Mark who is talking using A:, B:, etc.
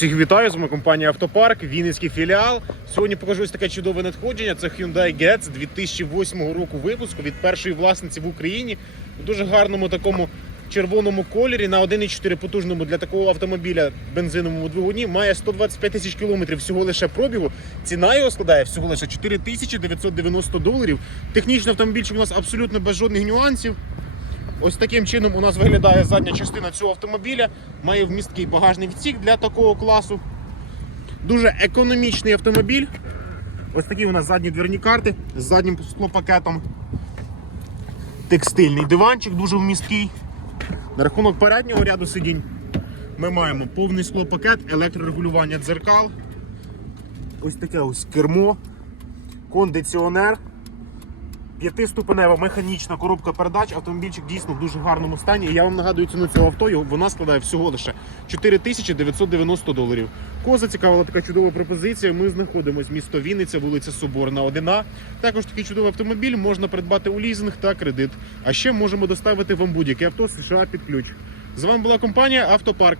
A: Всіх вітаю, з вами компанія Автопарк, Вінницький філіал. Сьогодні покажу ось таке чудове надходження. Це Hyundai Getz 2008 року випуску від першої власниці в Україні у дуже гарному такому червоному кольорі на 1,4 потужному для такого автомобіля бензиновому двигуні. Має 125 тисяч кілометрів всього лише пробігу. Ціна його складає всього лише 4990 доларів. Технічний автомобільчик у нас абсолютно без жодних нюансів. Ось таким чином у нас виглядає задня частина цього автомобіля. Має вмісткий багажний відсік для такого класу. Дуже економічний автомобіль. Ось такі у нас задні дверні карти з заднім склопакетом. Текстильний диванчик дуже вмісткий. На рахунок переднього ряду сидінь ми маємо повний склопакет, електрорегулювання дзеркал. Ось таке ось кермо, кондиціонер. П'ятиступенева механічна коробка передач. Автомобільчик дійсно в дуже гарному стані. І я вам нагадую ціну цього авто. Вона складає всього лише 4990 доларів. Кого зацікавила така чудова пропозиція. Ми знаходимося місто Вінниця, вулиця Соборна, 1А. Також такий чудовий автомобіль можна придбати у лізинг та кредит. А ще можемо доставити вам будь-яке авто з США під ключ. З вами була компанія Автопарк.